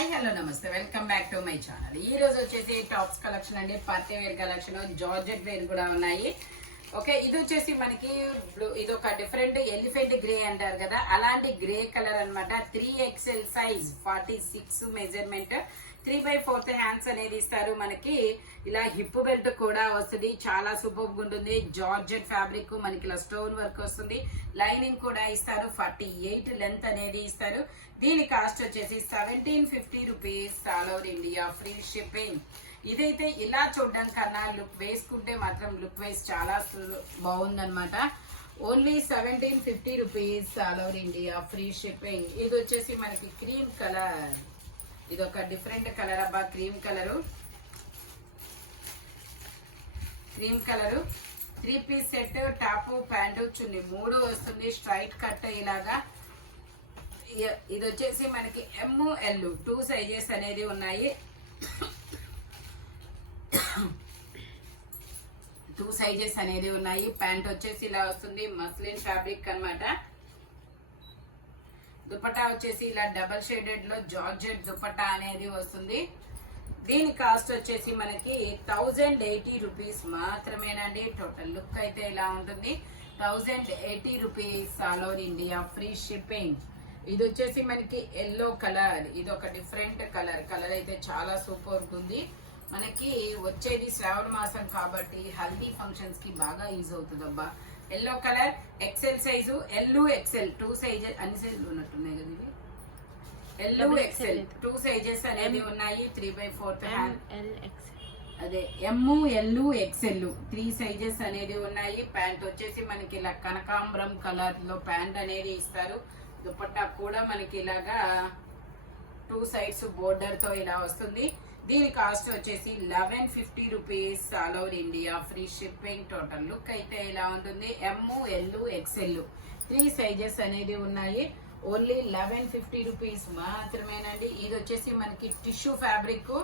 Hi hello నమస్తే welcome back to my channel. ఈ రోజు వచ్చేసి టాప్స్ కలెక్షన్ అండి, party wear collection, georgette wear కూడా ఉన్నాయి. ఓకే, ఇది వచ్చేసి మనకి ఇది ఒక డిఫరెంట్ ఎలిఫెంట్ గ్రే అంటారు కదా, అలాంటి గ్రే కలర్ అన్నమాట. 3XL సైజ్ 46 మెజర్మెంట్, 3/4 హ్యాండ్స్ అనేది ఇస్తారు మనకి. ఇలా హిప్ బెల్ట్ కూడా వస్తుంది, చాలా సూపర్ గా ఉంటుంది. జార్జెట్ ఫ్యాబ్రిక్ మనకి ఇలా స్టోన్ వర్క్ వస్తుంది, లైనింగ్ కూడా ఇస్తారు. 48 లెంత్ అనేది ఇస్తారు. దీని కాస్ట్ వచ్చేసి 1750 rupees, all over India free shipping. ఇదైతే ఇలా చూడడం కన్నా లుక్ వేసుకుంటే మాత్రం లుక్ వైజ్ చాలా బాగుందన్నమాట. Only 1750 rupees, all over India free shipping. ఇది వచ్చేసి మనకి క్రీమ్ కలర్, ఇది ఒక డిఫరెంట్ కలర్ అబ్బా. Cream colour 3 piece set, top pant chunni 3 వస్తుంది. స్ట్రైట్ కట్ ఇలాగా. ఇది వచ్చేసి మనకి ML 2 సైజెస్ అనేది ఉన్నాయి. 2 సైజెస్ అనేది ఉన్నాయి. ప్యాంట్ వచ్చేసి ఇలా వస్తుంది, మస్లిన్ ఫ్యాబ్రిక్ అన్నమాట. దుపట్టా వచ్చేసి ఇలా డబల్ షేడెడ్ లో జార్జెట్ దుపట్టా అనేది వస్తుంది. దీని కాస్ట్ వచ్చేసి మనకి 1080 రూపీస్ మాత్రమేనండి. టోటల్ లుక్ అయితే ఇలా ఉంటుంది, 1080 rupees, all over India free shipping. ఇది వచ్చేసి మనకి ఎల్లో కలర్, ఇది ఒక డిఫరెంట్ కలర్ అయితే చాలా సూపర్ ఉంది. మనకి వచ్చేది శ్రావణ మాసం కాబట్టి హల్దీ ఫంక్షన్స్ కి బాగా యూజ్ అవుతుంది అబ్బా. Yellow colour, XL size, XL 2 sizes, అన్ని సైజులు ఉన్నట్టున్నాయి కదా ఇవి. XL 2 సైజెస్ అనేది ఉన్నాయి. 3/4 హ్యాండ్, అదే XL 3 సైజెస్ అనేది ఉన్నాయి. ప్యాంట్ వచ్చేసి మనకి ఇలా కనకాంబరం కలర్ లో ప్యాంట్ అనేది ఇస్తారు. దుపట్టా కూడా మనకి ఇలాగా 2 సైడ్స్ బోర్డర్ తో ఇలా వస్తుంది. దీని కాస్ట్ వచ్చేసి 1150 rupees, all over India free shipping. Total look అయితే ఇలా ఉంటుంది. XL 3 సైజెస్ అనేది ఉన్నాయి. ఓన్లీ 1150 రూపీస్ మాత్రమేనండి. ఇది వచ్చేసి మనకి tissue fabric,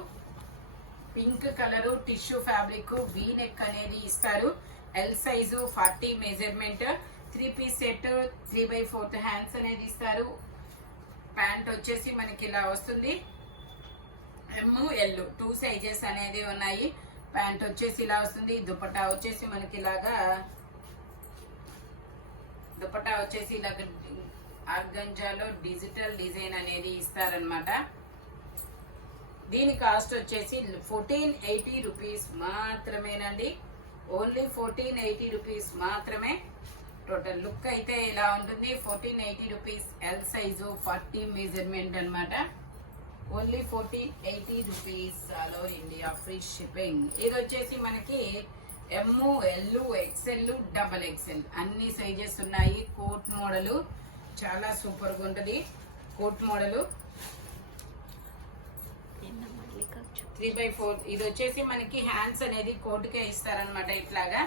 pink colour tissue fabric, V neck అనేది ఇస్తారు. L size 40 measurement, 3 piece set, 3/4 hands అనేది ఇస్తారు. ప్యాంట్ వచ్చేసి మనకి ఇలా వస్తుంది. ML 2 సైజెస్ అనేది ఉన్నాయి. ప్యాంట్ వచ్చేసి ఇలా వస్తుంది. దుపట్టా వచ్చేసి మనకి ఇలాగా, దుపట్టా వచ్చేసి ఇలాగ ఆర్గంజాలో డిజిటల్ డిజైన్ అనేది ఇస్తారనమాట. దీని కాస్ట్ వచ్చేసి 1480 రూపీస్ మాత్రమేనండి. ఓన్లీ 1480 రూపీస్ మాత్రమే. టోటల్ లుక్ అయితే ఇలా ఉంటుంది. 1480 రూపీస్, L సైజు 40 మెజర్మెంట్ అనమాట. Only 1480 rupees, all over India free shipping. ఇది వచ్చేసి మనకి ML XL XXL అన్ని సైజెస్ ఉన్నాయి. కోట్ మోడలు చాలా సూపర్ గా ఉంటది. Coat model 3/4. ఇది వచ్చేసి మనకి హ్యాండ్స్ అనేది కోట్కే ఇస్తారనమాట. ఇట్లాగా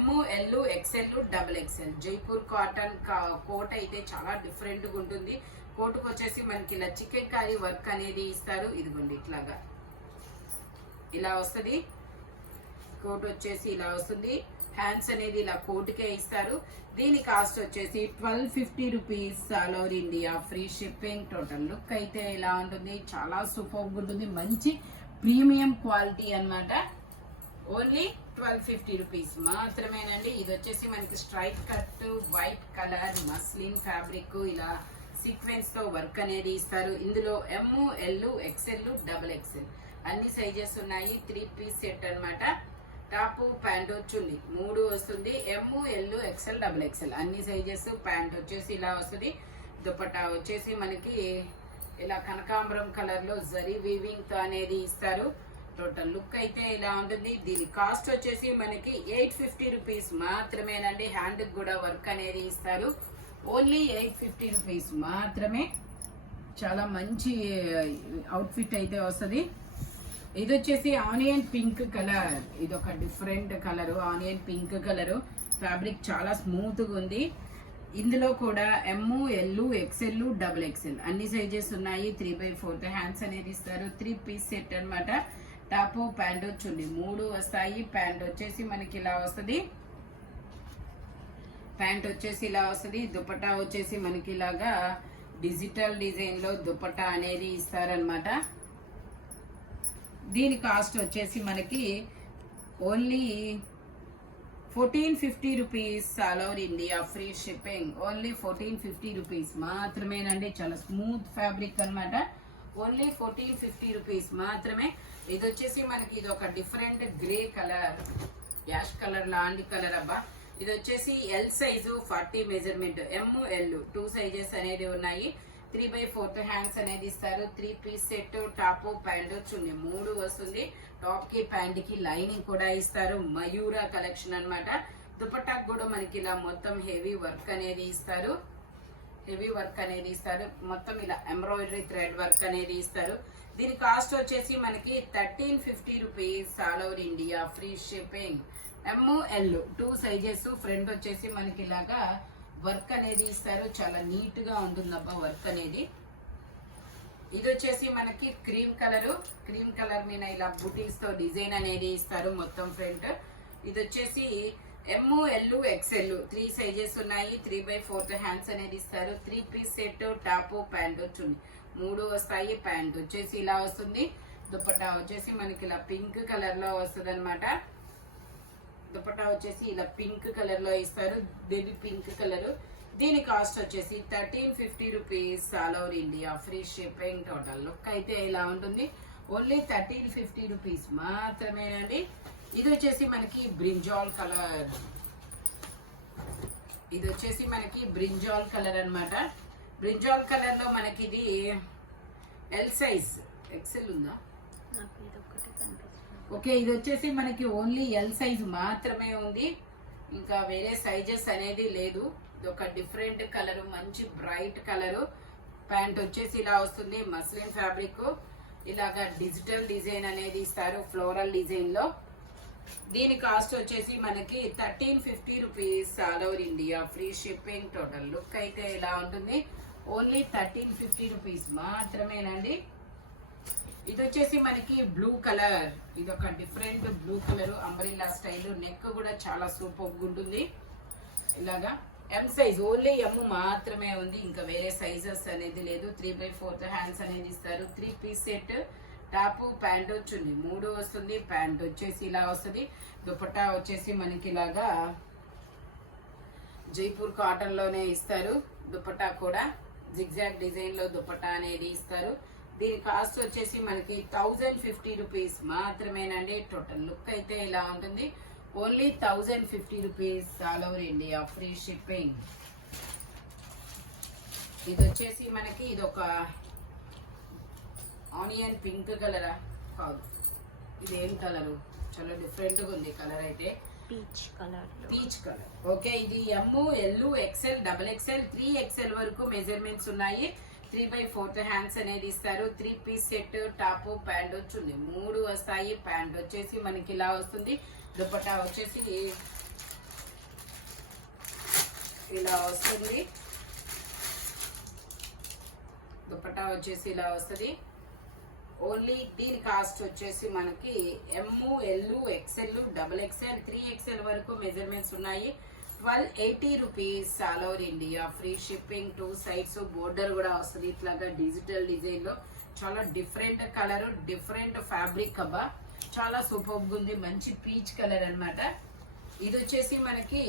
ML XL XXL Jaipur cotton coat అయితే చాలా డిఫరెంట్ గా ఉంటుంది. కోటుకు వచ్చేసి మనకి ఇలా చికెన్ కర్రీ వర్క్ అనేది ఇస్తారు. ఇదిగోండి ఇట్లాగా ఇలా వస్తుంది. కోట్ వచ్చేసి ఇలా వస్తుంది. హ్యాండ్స్ అనేది ఇలా కోటుకే ఇస్తారు. దీని కాస్ట్ వచ్చేసి 1250 rupees, all over India free shipping. Total look అయితే ఇలా ఉంటుంది, చాలా సూపర్ ఉంటుంది. మంచి ప్రీమియం క్వాలిటీ అన్నమాట. ఓన్లీ 1250 రూపీస్ మాత్రమేనండి. ఇది వచ్చేసి మనకి straight cut white colour muslin fabric, ఇలా సీక్వెన్స్ తో వర్క్ అనేది ఇస్తారు. ఇందులో ML XL XXL అన్ని సైజెస్ ఉన్నాయి. 3 పీస్ సెట్ అన్నమాట. టాప్ ప్యాంట్ చున్నీ 3 వస్తుంది. ML XL XXL అన్ని సైజెస్. ప్యాంట్ వచ్చేసి ఇలా వస్తుంది. దుపట్టా వచ్చేసి మనకి ఇలా కనకాంబరం కలర్ లో జరీ వీవింగ్ తో అనేది ఇస్తారు. టోటల్ లుక్ అయితే ఇలా ఉంటుంది. దీని కాస్ట్ వచ్చేసి మనకి 850 రూపీస్ మాత్రమేనండి. హ్యాండ్ కూడా వర్క్ అనేది ఇస్తారు. ఓన్లీ 850 రూపీస్ మాత్రమే. చాలా మంచి అవుట్ఫిట్ అయితే వస్తుంది. ఇది వచ్చేసి ఆనియన్ పింక్ కలర్, ఇది ఒక different colour. Onion pink colour fabric చాలా స్మూత్ గా ఉంది. ఇందులో కూడా ML XL XXL అన్ని సైజెస్ ఉన్నాయి. 3/4 హ్యాండ్స్ అనేది ఇస్తారు. 3 పీస్ సెట్ అనమాట. టాప్ ప్యాంట్ చున్నీ 3 వస్తాయి. ప్యాంట్ వచ్చేసి మనకి ఇలా వస్తుంది. ప్యాంట్ వచ్చేసి ఇలా వస్తుంది. దుపట్టా వచ్చేసి మనకి ఇలాగా డిజిటల్ డిజైన్ లో దుపట్టా అనేది ఇస్తారనమాట. దీని కాస్ట్ వచ్చేసి మనకి only 1450 rupees, all over India free shipping. Only 1450 rupees మాత్రమేనండి. చాలా స్మూత్ ఫ్యాబ్రిక్ అన్నమాట. ఓన్లీ 1450 రూపీస్ మాత్రమే. ఇది వచ్చేసి మనకి ఇది ఒక different grey colour, ash colour లాంటి కలర్ అబ్బా. ఇది వచ్చేసి L size 40 measurement, ML 2 sizes అనేది ఉన్నాయి. 3/4 హ్యాండ్స్ అనేది ఇస్తారు. 3 piece set, top pant chunni 3 వస్తుంది. టాప్ కి ప్యాంట్ కి లైనింగ్ కూడా ఇస్తారు. మయూరా కలెక్షన్ అన్నమాట. దుపట్టాకు కూడా మనకి ఇలా మొత్తం హెవీ వర్క్ అనేది ఇస్తారు. మొత్తం ఇలా ఎంబ్రాయిడరీ థ్రెడ్ వర్క్ అనేది ఇస్తారు. దీని కాస్ట్ వచ్చేసి మనకి 1350 rupees, all over India free shipping. ML 2 sizes. Front వచ్చేసి మనకి ఇలాగా వర్క్ అనేది ఇస్తారు. చాలా నీట్ గా ఉంటుందబ్బా వర్క్ అనేది. ఇది వచ్చేసి మనకి క్రీమ్ కలర్ మీద ఇలా బుటీస్ తో డిజైన్ అనేది ఇస్తారు మొత్తం ఫ్రంట్. ఇది వచ్చేసి ML XL 3 సైజెస్ ఉన్నాయి. 3/4 హ్యాండ్స్ అనేది ఇస్తారు. 3 piece set, top pant chunni 3 వస్తాయి. ప్యాంట్ వచ్చేసి ఇలా వస్తుంది. దుపట్టా వచ్చేసి మనకి ఇలా పింక్ కలర్ లో వస్తుంది అనమాట. దుపట్టా వచ్చేసి ఇలా పింక్ కలర్ లో ఇస్తారు. Baby pink colour. దీని కాస్ట్ వచ్చేసి 1350 rupees, all over India free shipping. Total look అయితే ఇలా ఉంటుంది. ఓన్లీ 1350 రూపీస్ మాత్రమేనండి. ఇది వచ్చేసి మనకి బ్రింజాల్ కలర్ అన్నమాట. బ్రింజాల్ కలర్ లో మనకి ఇది ఎల్ సైజ్, XL ఉందా? ఓకే, ఇది వచ్చేసి మనకి ఓన్లీ ఎల్ సైజ్ మాత్రమే ఉంది. ఇంకా వేరే సైజెస్ అనేది లేదు. ఇది ఒక డిఫరెంట్ కలర్, మంచి బ్రైట్ కలర్. ప్యాంట్ వచ్చేసి ఇలా వస్తుంది. Muslin fabric. ఇలాగా డిజిటల్ డిజైన్ అనేది ఇస్తారు ఫ్లోరల్ డిజైన్ లో. దీని కాస్ట్ వచ్చేసి మనకి 1350 rupees, all over India free shipping. Total look అయితే ఇలా ఉంటుంది. ఓన్లీ 1350 రూపీస్ మాత్రమేనండి. ఇది వచ్చేసి మనకి బ్లూ కలర్. ఇది ఒక different blue colour, umbrella style. Neck కూడా చాలా సూపర్ ఉంటుంది. ఇలాగా M సైజ్, ఓన్లీ M మాత్రమే ఉంది. ఇంకా వేరే సైజెస్ అనేది లేదు. 3/4 హ్యాండ్స్ అనేది ఇస్తారు. 3 piece set, top pant chunni 3 వస్తుంది. ప్యాంట్ వచ్చేసి ఇలా వస్తుంది. దుపట్టా వచ్చేసి మనకి ఇలాగా జైపూర్ కాటన్ లోనే ఇస్తారు. దుపట్టా కూడా జిగ్జాగ్ డిజైన్ లో దుపట్టా అనేది ఇస్తారు. దీని కాస్ట్ వచ్చేసి మనకి 1050 రూపీస్ మాత్రమేనండి. టోటల్ లుక్ అయితే ఇలా ఉంటుంది. Only 1050 rupees, all over India free shipping. ఇది వచ్చేసి మనకి ఇది ఒక ఆనియన్ పింక్ కలరా కాదు, ఇది ఏం కలరు? చాలా డిఫరెంట్ గా ఉంది కలర్ అయితే. Peach colour. ఓకే, ఇది ML XL XXL 3XL వరకు మెజర్మెంట్స్ ఉన్నాయి. 3/4 హ్యాండ్స్ అనేది ఇస్తారు. 3 piece set, top pant chunni 3 వస్తాయి. ప్యాంట్ వచ్చేసి మనకి ఇలా వస్తుంది. దుపట్టా వచ్చేసి ఇలా వస్తుంది. ఓన్లీ దీని కాస్ట్ వచ్చేసి మనకి ML XL XXL 3XL వరకు మెజర్మెంట్స్ ఉన్నాయి. 1280 rupees, all over India free shipping. 2 sides border కూడా వస్తుంది ఇట్లాగా డిజిటల్ డిజైన్ లో. చాలా డిఫరెంట్ కలర్, డిఫరెంట్ ఫ్యాబ్రిక్ అబ్బా. చాలా సూపర్ ఉంది. మంచి పీచ్ కలర్ అన్నమాట. ఇది వచ్చేసి మనకి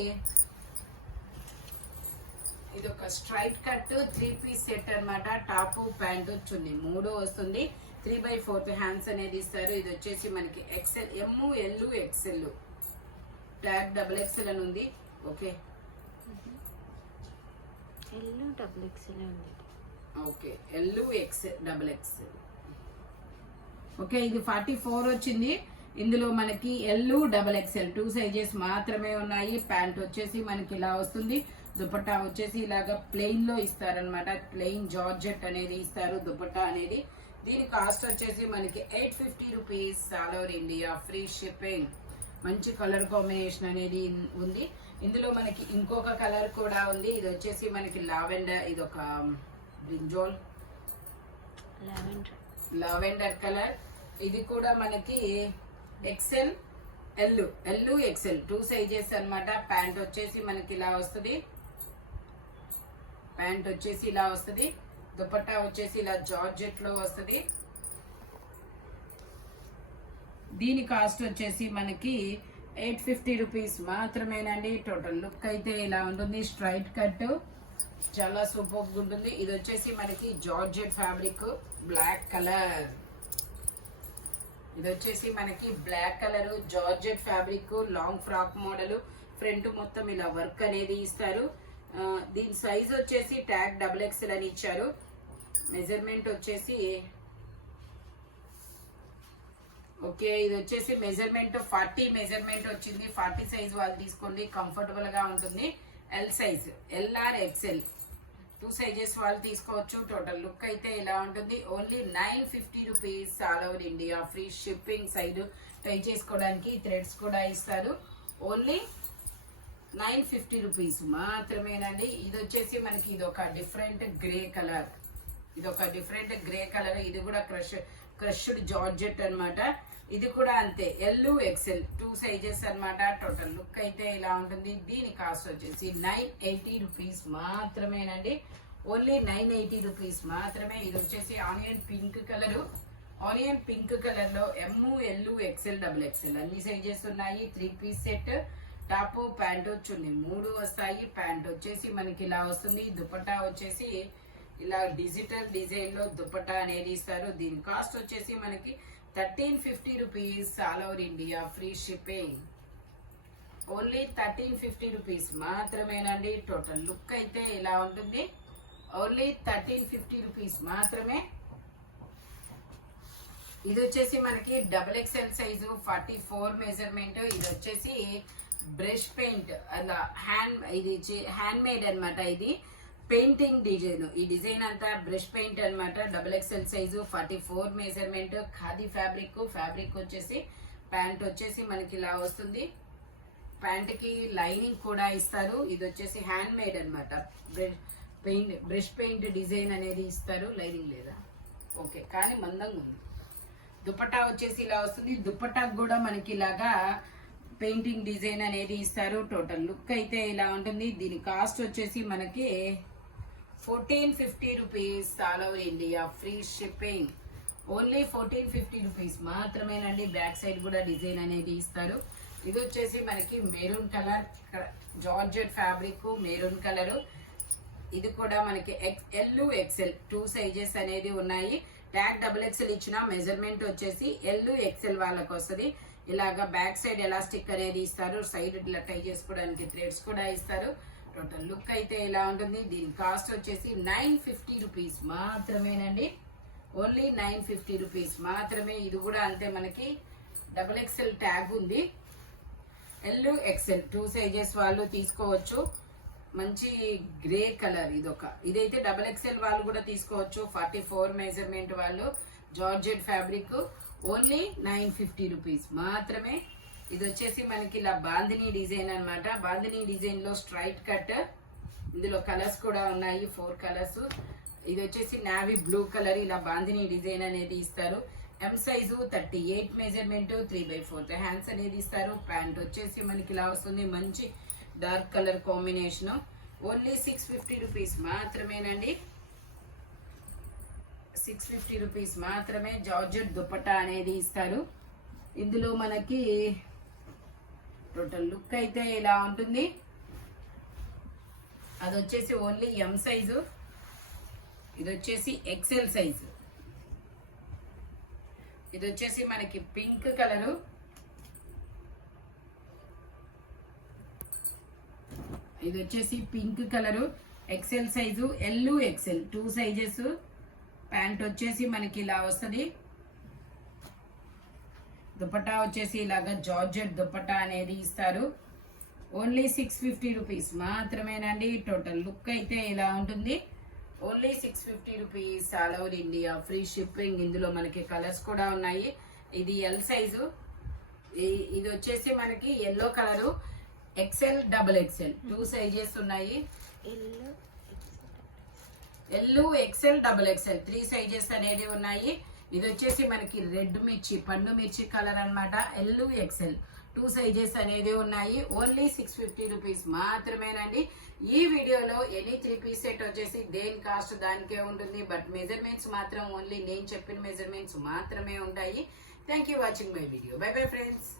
ఇది ఒక స్ట్రైట్ కట్ 3 పీస్ సెట్ అన్నమాట. టాప్ ప్యాంట్ చున్నీ 3 వస్తుంది. 3/4 హ్యాండ్స్ అనేది ఇస్తారు. ఇది వచ్చేసి మనకి XL ML XL tag XXL అని ఉంది. Okay, okay, LXXL. ఓకే, ఇది 44 వచ్చింది. ఇందులో మనకి LXXL 2 సైజెస్ మాత్రమే ఉన్నాయి. ప్యాంట్ వచ్చేసి మనకి ఇలా వస్తుంది. దుపట్టా వచ్చేసి ఇలాగా ప్లెయిన్ లో ఇస్తారనమాట. ప్లెయిన్ జార్జెట్ అనేది ఇస్తారు దుపట్టా అనేది. దీని కాస్ట్ వచ్చేసి మనకి 850 rupees, all over India free shipping. మంచి కలర్ కాంబినేషన్ అనేది ఉంది. ఇందులో మనకి ఇంకొక కలర్ కూడా ఉంది. ఇది వచ్చేసి మనకి లావెండర్. ఇది ఒక బ్రింజాల్ లావెండర్ కలర్. ఇది కూడా మనకి XL XL 2 సైజెస్ అన్నమాట. ప్యాంట్ వచ్చేసి మనకి ఇలా వస్తుంది. దుపట్టా వచ్చేసి ఇలా జార్జెట్ లో వస్తుంది. దీని కాస్ట్ వచ్చేసి మనకి 850 రూపీస్ మాత్రమేనండి. టోటల్ లుక్ అయితే ఇలా ఉంటుంది. స్ట్రైట్ కట్ చాలా సూపర్ ఉంటుంది. ఇది వచ్చేసి మనకి జార్జెట్ ఫ్యాబ్రిక్ బ్లాక్ కలర్. ఇది వచ్చేసి మనకి black colour georgette fabric long frock model. Front మొత్తం ఇలా వర్క్ అనేది ఇస్తారు. దీని సైజ్ వచ్చేసి ట్యాగ్ XXL అని ఇచ్చారు. మెజర్మెంట్ వచ్చేసి ఓకే, ఇది వచ్చేసి మెజర్మెంట్ 40 మెజర్మెంట్ వచ్చింది. 40 సైజ్ వాళ్ళు తీసుకోండి, కంఫర్టబుల్ గా ఉంటుంది. L size LR XL 2 sizes వాళ్ళు తీసుకోవచ్చు. టోటల్ లుక్ అయితే ఇలా ఉంటుంది. Only 950 rupees all over India. Free shipping. Side try చేసుకోవడానికి థ్రెడ్స్ కూడా ఇస్తారు. ఓన్లీ 950 రూపీస్ మాత్రమేనండి. ఇది వచ్చేసి మనకి ఇది ఒక డిఫరెంట్ గ్రే కలర్. ఇది కూడా క్రష్డ్ జార్జెట్ అన్నమాట. ఇది కూడా అంతే LXL 2 సైజెస్ అన్నమాట. టోటల్ లుక్ అయితే ఇలా ఉంటుంది. దీని కాస్ట్ వచ్చేసి 980 రూపీస్ మాత్రమేనండి. ఓన్లీ 980 రూపీస్ మాత్రమే. ఇది వచ్చేసి ఆనియన్ పింక్ కలర్ లో ML XL XXL అన్ని సైజెస్ ఉన్నాయి. 3 piece set. Top pant chunni 3 వస్తాయి. ప్యాంట్ వచ్చేసి మనకి ఇలా వస్తుంది. దుపట్టా వచ్చేసి ఇలా డిజిటల్ డిజైన్ లో దుపట్టా అనేది ఇస్తారు. దీని కాస్ట్ వచ్చేసి మనకి 1350 rupees all over India. Free shipping. Only 1350 rupees మాత్రమేనండి. టోటల్ లుక్ అయితే ఇలా ఉంటుంది. ఓన్లీ 1350 రూపీస్ మాత్రమే. ఇది వచ్చేసి మనకి XXL సైజు 44 మెజర్మెంట్. ఇది వచ్చేసి బ్రష్ పెయింట్ అలా హ్యాండ్ మేడ్ అన్నమాట. ఇది పెయింటింగ్ డిజైన్. ఈ డిజైన్ అంతా బ్రష్ పెయింట్ అన్నమాట. XXL size 44 measurement. Khadi fabric వచ్చేసి ప్యాంట్ వచ్చేసి మనకి ఇలా వస్తుంది. ప్యాంట్ కి లైనింగ్ కూడా ఇస్తారు. ఇది వచ్చేసి హ్యాండ్ మేడ్ అన్నమాట. బ్రష్ పెయింట్ డిజైన్ అనేది ఇస్తారు. లైనింగ్ లేదా ఓకే, కానీ మందంగా ఉంది. దుపట్టా వచ్చేసి ఇలా వస్తుంది. దుపట్టాకు కూడా మనకి ఇలాగా పెయింటింగ్ డిజైన్ అనేది ఇస్తారు. టోటల్ లుక్ అయితే ఇలా ఉంటుంది. దీని కాస్ట్ వచ్చేసి మనకి 1450 rupees all over India. Free shipping. Only 1450 rupees మాత్రమేనండి. బ్యాక్ సైడ్ కూడా డిజైన్ అనేది ఇస్తారు. ఇది వచ్చేసి మనకి maroon colour georgette fabric maroon colour. ఇది కూడా మనకి LXL 2 సైజెస్ అనేది ఉన్నాయి. ట్యాగ్ XXL ఇచ్చిన మెజర్మెంట్ వచ్చేసి LXL వాళ్ళకి వస్తుంది. ఇలాగా బ్యాక్ సైడ్ ఎలాస్టిక్ అనేది ఇస్తారు. సైడ్ ఇట్లా టై చేసుకోవడానికి థ్రెడ్స్ కూడా ఇస్తారు. టోటల్ లుక్ అయితే ఇలా ఉంటుంది. దీని కాస్ట్ వచ్చేసి 950 రూపీస్ మాత్రమేనండి. ఓన్లీ 950 రూపీస్ మాత్రమే. ఇది కూడా అంతే మనకి XXL ట్యాగ్ ఉంది. LXL 2 సైజెస్ వాళ్ళు తీసుకోవచ్చు. మంచి గ్రే కలర్ ఇదైతే XXL వాళ్ళు కూడా తీసుకోవచ్చు. 44 మెజర్మెంట్ వాళ్ళు. Georgette fabric. ఓన్లీ 950 రూపీస్ మాత్రమే. ఇది వచ్చేసి మనకి ఇలా బాందినీ డిజైన్ అన్నమాట. బాందినీ డిజైన్ లో స్ట్రైట్ కట్. ఇందులో కలర్స్ కూడా ఉన్నాయి, 4 కలర్స్. ఇది వచ్చేసి నావీ బ్లూ కలర్. ఇలా బాందినీ డిజైన్ అనేది ఇస్తారు. M size 38 measurement. 3/4 హ్యాండ్స్ అనేది ఇస్తారు. ప్యాంట్ వచ్చేసి మనకి ఇలా వస్తుంది. మంచి dark colour combination. Only 650 rupees మాత్రమేనండి. 650 రూపీస్ మాత్రమే. జార్జెట్ దుపట్టా అనేది ఇస్తారు. ఇందులో మనకి టోటల్ లుక్ అయితే ఇలా ఉంటుంది. అది వచ్చేసి ఓన్లీ M సైజు. ఇది వచ్చేసి XL సైజు. ఇది వచ్చేసి మనకి పింక్ కలరు. ఇది వచ్చేసి pink colour. XL size LXL 2 sizes. Pant వచ్చేసి మనకి ఇలా వస్తుంది. దుపట్టా వచ్చేసి ఇలాగా జార్జెట్ దుపట్టా అనేది ఇస్తారు. ఓన్లీ 650 రూపీస్ మాత్రమేనండి. టోటల్ లుక్ అయితే ఇలా ఉంటుంది. Only 650 rupees all over India. Free shipping. ఇందులో మనకి కలర్స్ కూడా ఉన్నాయి. ఇది L సైజు. ఇది వచ్చేసి మనకి yellow colour. XL XXL 2 sizes ఉన్నాయి. LXL XXL 3 సైజెస్ అనేది ఉన్నాయి. ఇది వచ్చేసి మనకి రెడ్ మిర్చి పండు మిర్చి కలర్ అన్నమాట. LXL 2 సైజెస్ అనేది ఉన్నాయి. ఓన్లీ 650 రూపీస్ మాత్రమేనండి. ఈ వీడియోలో ఎనీ 3 పీస్ సెట్ వచ్చేసి దేని కాస్ట్ దానికే ఉంటుంది. బట్ మెజర్మెంట్స్ మాత్రం ఓన్లీ నేను చెప్పిన మెజర్మెంట్స్ మాత్రమే ఉంటాయి. Thank you watching my video. By bye friends.